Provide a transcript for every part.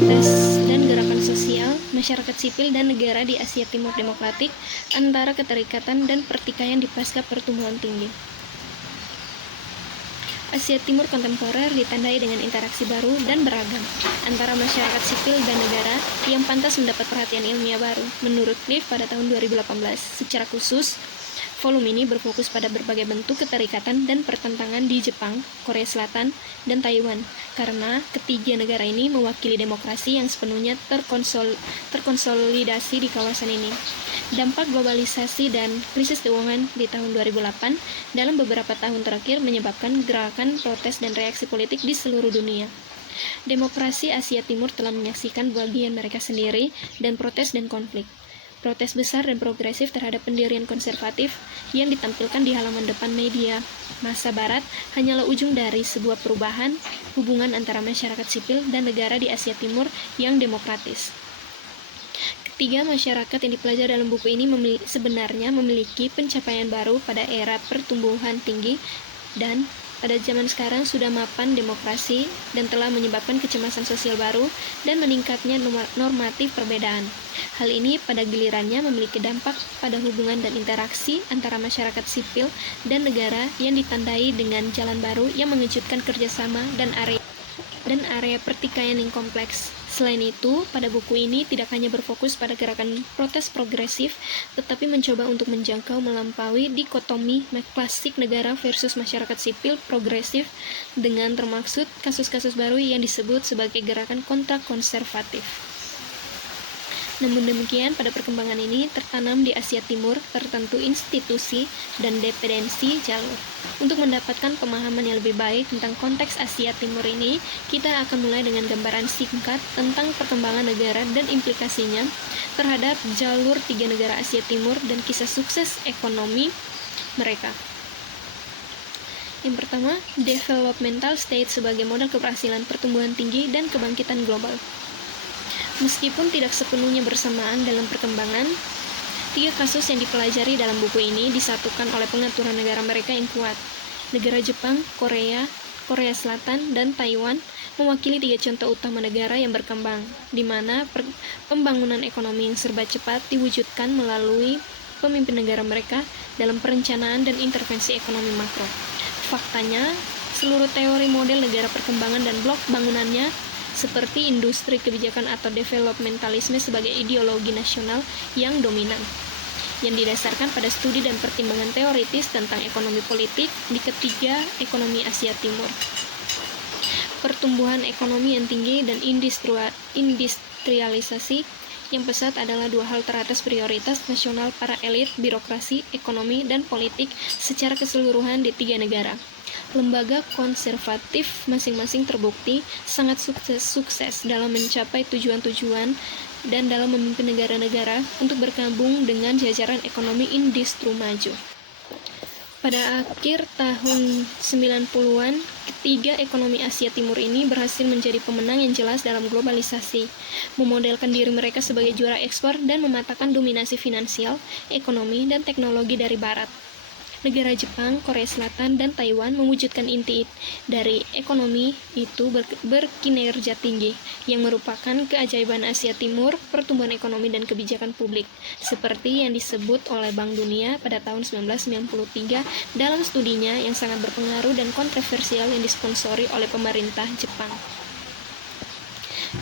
protes dan gerakan sosial, masyarakat sipil dan negara di Asia Timur Demokratik antara keterikatan dan pertikaian di pasca pertumbuhan tinggi. Asia Timur kontemporer ditandai dengan interaksi baru dan beragam antara masyarakat sipil dan negara yang pantas mendapat perhatian ilmiah baru. Menurut Cliff pada tahun 2018, secara khusus, volume ini berfokus pada berbagai bentuk keterikatan dan pertentangan di Jepang, Korea Selatan, dan Taiwan, karena ketiga negara ini mewakili demokrasi yang sepenuhnya terkonsolidasi di kawasan ini. Dampak globalisasi dan krisis keuangan di tahun 2008 dalam beberapa tahun terakhir menyebabkan gerakan protes dan reaksi politik di seluruh dunia. Demokrasi Asia Timur telah menyaksikan bagian mereka sendiri dan protes dan konflik. Protes besar dan progresif terhadap pendirian konservatif yang ditampilkan di halaman depan media massa Barat hanyalah ujung dari sebuah perubahan hubungan antara masyarakat sipil dan negara di Asia Timur yang demokratis. Ketiga masyarakat yang dipelajari dalam buku ini sebenarnya memiliki pencapaian baru pada era pertumbuhan tinggi dan pada zaman sekarang sudah mapan demokrasi dan telah menyebabkan kecemasan sosial baru dan meningkatnya normatif perbedaan. Hal ini pada gilirannya memiliki dampak pada hubungan dan interaksi antara masyarakat sipil dan negara yang ditandai dengan jalan baru yang mengejutkan kerjasama dan area pertikaian yang kompleks. Selain itu, pada buku ini tidak hanya berfokus pada gerakan protes progresif, tetapi mencoba untuk menjangkau melampaui dikotomi klasik negara versus masyarakat sipil progresif dengan termaksud kasus-kasus baru yang disebut sebagai gerakan kontra-konservatif. Namun demikian, pada perkembangan ini tertanam di Asia Timur tertentu institusi dan dependensi jalur. Untuk mendapatkan pemahaman yang lebih baik tentang konteks Asia Timur ini, kita akan mulai dengan gambaran singkat tentang perkembangan negara dan implikasinya terhadap jalur tiga negara Asia Timur dan kisah sukses ekonomi mereka. Yang pertama, developmental state sebagai modal keberhasilan pertumbuhan tinggi dan kebangkitan global. Meskipun tidak sepenuhnya bersamaan dalam perkembangan, tiga kasus yang dipelajari dalam buku ini disatukan oleh pengaturan negara mereka yang kuat. Negara Jepang, Korea Selatan, dan Taiwan mewakili tiga contoh utama negara yang berkembang, di mana pembangunan ekonomi yang serba cepat diwujudkan melalui pemimpin negara mereka dalam perencanaan dan intervensi ekonomi makro. Faktanya, seluruh teori model negara perkembangan dan blok bangunannya seperti industri kebijakan atau developmentalisme sebagai ideologi nasional yang dominan, yang didasarkan pada studi dan pertimbangan teoritis tentang ekonomi politik di ketiga ekonomi Asia Timur. Pertumbuhan ekonomi yang tinggi dan industrialisasi yang pesat adalah dua hal teratas prioritas nasional para elit, birokrasi, ekonomi, dan politik secara keseluruhan di tiga negara. Lembaga konservatif masing-masing terbukti sangat sukses dalam mencapai tujuan-tujuan dan dalam memimpin negara-negara untuk bergabung dengan jajaran ekonomi industri maju. Pada akhir tahun 90-an, ketiga ekonomi Asia Timur ini berhasil menjadi pemenang yang jelas dalam globalisasi, memodelkan diri mereka sebagai juara ekspor dan mematahkan dominasi finansial, ekonomi, dan teknologi dari Barat. Negara Jepang, Korea Selatan, dan Taiwan mewujudkan inti dari ekonomi itu berkinerja tinggi, yang merupakan keajaiban Asia Timur, pertumbuhan ekonomi dan kebijakan publik, seperti yang disebut oleh Bank Dunia pada tahun 1993 dalam studinya yang sangat berpengaruh dan kontroversial yang disponsori oleh pemerintah Jepang.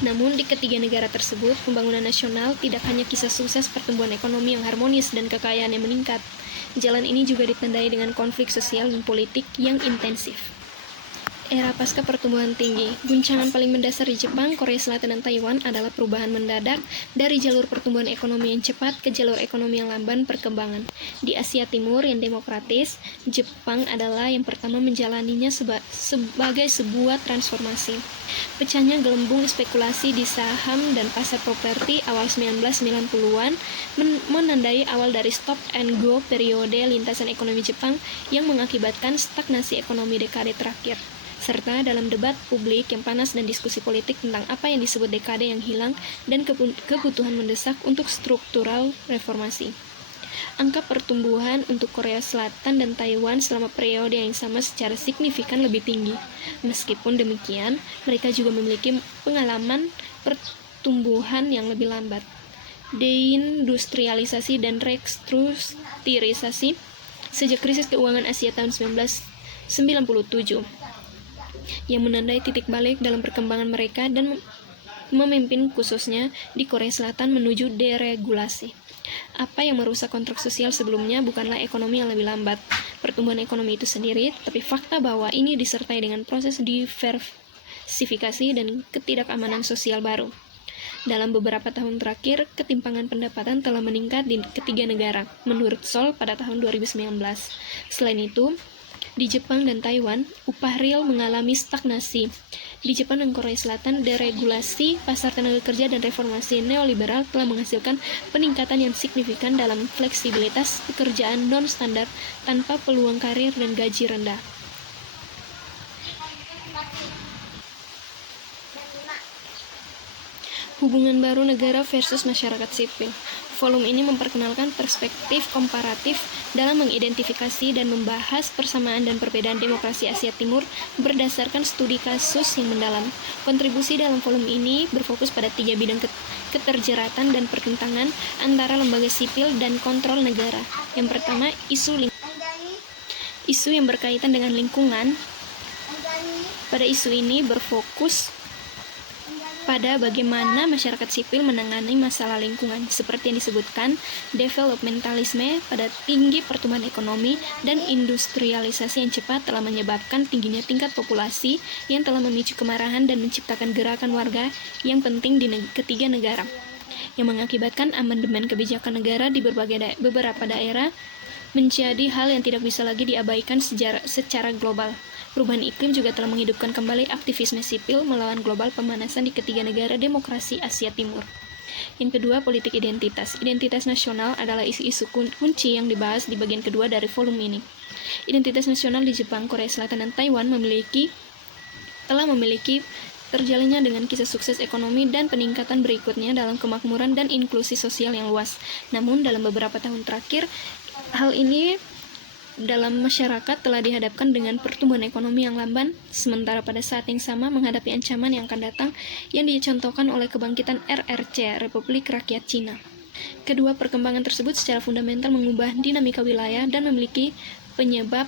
Namun di ketiga negara tersebut, pembangunan nasional tidak hanya kisah sukses pertumbuhan ekonomi yang harmonis dan kekayaan yang meningkat. Jalan ini juga ditandai dengan konflik sosial dan politik yang intensif. Era pasca pertumbuhan tinggi, guncangan paling mendasar di Jepang, Korea Selatan, dan Taiwan adalah perubahan mendadak dari jalur pertumbuhan ekonomi yang cepat ke jalur ekonomi yang lamban perkembangan. Di Asia Timur yang demokratis, Jepang adalah yang pertama menjalaninya sebagai sebuah transformasi. Pecahnya gelembung spekulasi di saham dan pasar properti awal 1990-an menandai awal dari stop and go periode lintasan ekonomi Jepang yang mengakibatkan stagnasi ekonomi dekade terakhir, serta dalam debat publik yang panas dan diskusi politik tentang apa yang disebut dekade yang hilang dan kebutuhan mendesak untuk struktural reformasi. Angka pertumbuhan untuk Korea Selatan dan Taiwan selama periode yang sama secara signifikan lebih tinggi. Meskipun demikian, mereka juga memiliki pengalaman pertumbuhan yang lebih lambat. Deindustrialisasi dan restrukturisasi sejak krisis keuangan Asia tahun 1997 yang menandai titik balik dalam perkembangan mereka dan memimpin khususnya di Korea Selatan menuju deregulasi. Apa yang merusak kontrak sosial sebelumnya bukanlah ekonomi yang lebih lambat, pertumbuhan ekonomi itu sendiri, tapi fakta bahwa ini disertai dengan proses diversifikasi dan ketidakamanan sosial baru. Dalam beberapa tahun terakhir, ketimpangan pendapatan telah meningkat di ketiga negara, menurut Seoul pada tahun 2019. Selain itu, di Jepang dan Taiwan, upah real mengalami stagnasi. Di Jepang dan Korea Selatan, deregulasi pasar tenaga kerja dan reformasi neoliberal telah menghasilkan peningkatan yang signifikan dalam fleksibilitas pekerjaan non-standar tanpa peluang karir dan gaji rendah. Hubungan baru negara versus masyarakat sipil. Volume ini memperkenalkan perspektif komparatif dalam mengidentifikasi dan membahas persamaan dan perbedaan demokrasi Asia Timur berdasarkan studi kasus yang mendalam. Kontribusi dalam volume ini berfokus pada 3 bidang keterjeratan dan pertentangan antara lembaga sipil dan kontrol negara. Yang pertama, isu yang berkaitan dengan lingkungan. Pada isu ini berfokus pada bagaimana masyarakat sipil menangani masalah lingkungan, seperti yang disebutkan developmentalisme pada tinggi pertumbuhan ekonomi dan industrialisasi yang cepat telah menyebabkan tingginya tingkat populasi yang telah memicu kemarahan dan menciptakan gerakan warga yang penting di ketiga negara, yang mengakibatkan amandemen kebijakan negara di beberapa daerah menjadi hal yang tidak bisa lagi diabaikan secara global. Perubahan iklim juga telah menghidupkan kembali aktivisme sipil melawan global pemanasan di ketiga negara demokrasi Asia Timur. Yang kedua, politik identitas. Identitas nasional adalah isu-isu kunci yang dibahas di bagian kedua dari volume ini. Identitas nasional di Jepang, Korea Selatan, dan Taiwan telah memiliki terjalinnya dengan kisah sukses ekonomi dan peningkatan berikutnya dalam kemakmuran dan inklusi sosial yang luas. Namun, dalam beberapa tahun terakhir, hal ini dalam masyarakat telah dihadapkan dengan pertumbuhan ekonomi yang lamban, sementara pada saat yang sama menghadapi ancaman yang akan datang yang dicontohkan oleh kebangkitan RRC, Republik Rakyat Cina. Kedua perkembangan tersebut secara fundamental mengubah dinamika wilayah dan memiliki penyebab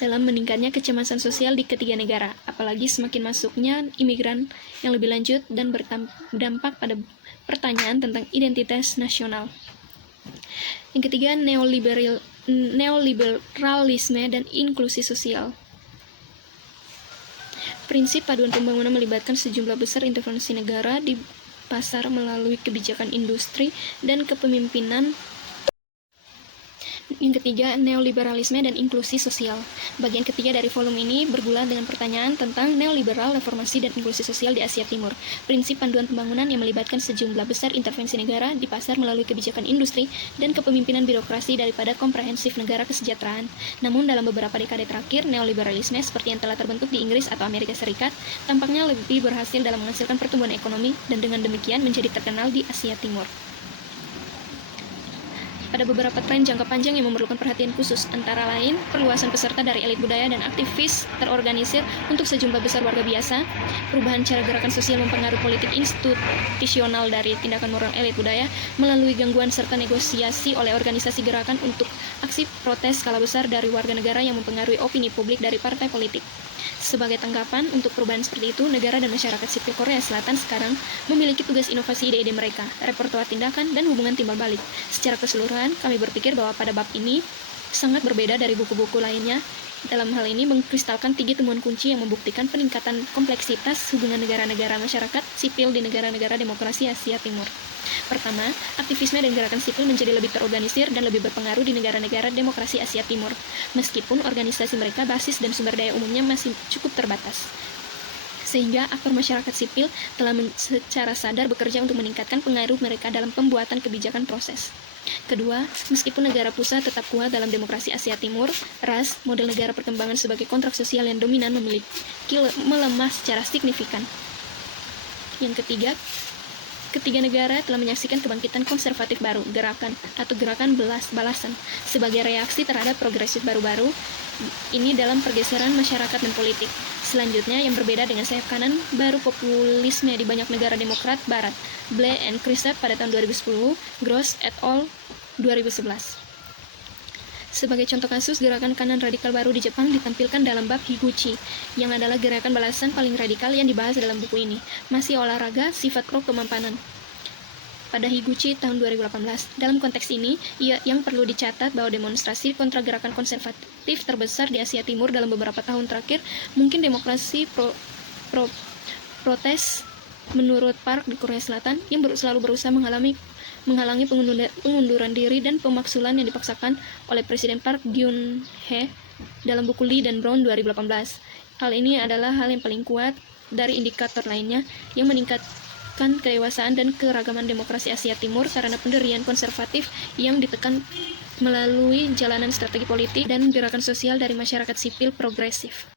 dalam meningkatnya kecemasan sosial di ketiga negara, apalagi semakin masuknya imigran yang lebih lanjut dan berdampak pada pertanyaan tentang identitas nasional. Yang ketiga, neoliberalisme dan inklusi sosial. Prinsip paduan pembangunan melibatkan sejumlah besar intervensi negara di pasar melalui kebijakan industri dan kepemimpinan. Yang ketiga, neoliberalisme dan inklusi sosial. Bagian ketiga dari volume ini bergulat dengan pertanyaan tentang neoliberal, reformasi, dan inklusi sosial di Asia Timur. Prinsip panduan pembangunan yang melibatkan sejumlah besar intervensi negara di pasar melalui kebijakan industri dan kepemimpinan birokrasi daripada komprehensif negara kesejahteraan. Namun dalam beberapa dekade terakhir, neoliberalisme seperti yang telah terbentuk di Inggris atau Amerika Serikat tampaknya lebih berhasil dalam menghasilkan pertumbuhan ekonomi dan dengan demikian menjadi terkenal di Asia Timur. Pada beberapa tren jangka panjang yang memerlukan perhatian khusus, antara lain perluasan peserta dari elit budaya dan aktivis terorganisir untuk sejumlah besar warga biasa, perubahan cara gerakan sosial mempengaruhi politik institusional dari tindakan moral elit budaya melalui gangguan serta negosiasi oleh organisasi gerakan untuk aksi protes skala besar dari warga negara yang mempengaruhi opini publik dari partai politik. Sebagai tanggapan untuk perubahan seperti itu, negara dan masyarakat sipil Korea Selatan sekarang memiliki tugas inovasi ide-ide mereka, repertoar tindakan, dan hubungan timbal balik. Secara keseluruhan, kami berpikir bahwa pada bab ini sangat berbeda dari buku-buku lainnya. Dalam hal ini mengkristalkan 3 temuan kunci yang membuktikan peningkatan kompleksitas hubungan negara-negara masyarakat sipil di negara-negara demokrasi Asia Timur. Pertama, aktivisme dan gerakan sipil menjadi lebih terorganisir dan lebih berpengaruh di negara-negara demokrasi Asia Timur, meskipun organisasi mereka basis dan sumber daya umumnya masih cukup terbatas. Sehingga aktor masyarakat sipil telah secara sadar bekerja untuk meningkatkan pengaruh mereka dalam pembuatan kebijakan proses. Kedua, meskipun negara pusat tetap kuat dalam demokrasi Asia Timur, ras, model negara perkembangan sebagai kontrak sosial yang dominan melemah secara signifikan. Yang ketiga, Ketiga negara telah menyaksikan kebangkitan konservatif baru, gerakan balasan, sebagai reaksi terhadap progresif baru-baru ini dalam pergeseran masyarakat dan politik. Selanjutnya, yang berbeda dengan sayap kanan, baru populisme di banyak negara demokrat barat, Blair and Christ pada tahun 2010, Gross et al. 2011. Sebagai contoh kasus, gerakan kanan radikal baru di Jepang ditampilkan dalam bab Higuchi, yang adalah gerakan balasan paling radikal yang dibahas dalam buku ini. Masih olahraga, sifat pro kemampanan. Pada Higuchi tahun 2018. Dalam konteks ini, yang perlu dicatat bahwa demonstrasi kontra gerakan konservatif terbesar di Asia Timur dalam beberapa tahun terakhir mungkin demokrasi protes menurut Park di Korea Selatan yang selalu berusaha menghalangi pengunduran diri dan pemaksulan yang dipaksakan oleh Presiden Park Geun-hye dalam buku Lee dan Brown 2018. Hal ini adalah hal yang paling kuat dari indikator lainnya yang meningkatkan kedewasaan dan keragaman demokrasi Asia Timur karena pendirian konservatif yang ditekan melalui jalanan strategi politik dan gerakan sosial dari masyarakat sipil progresif.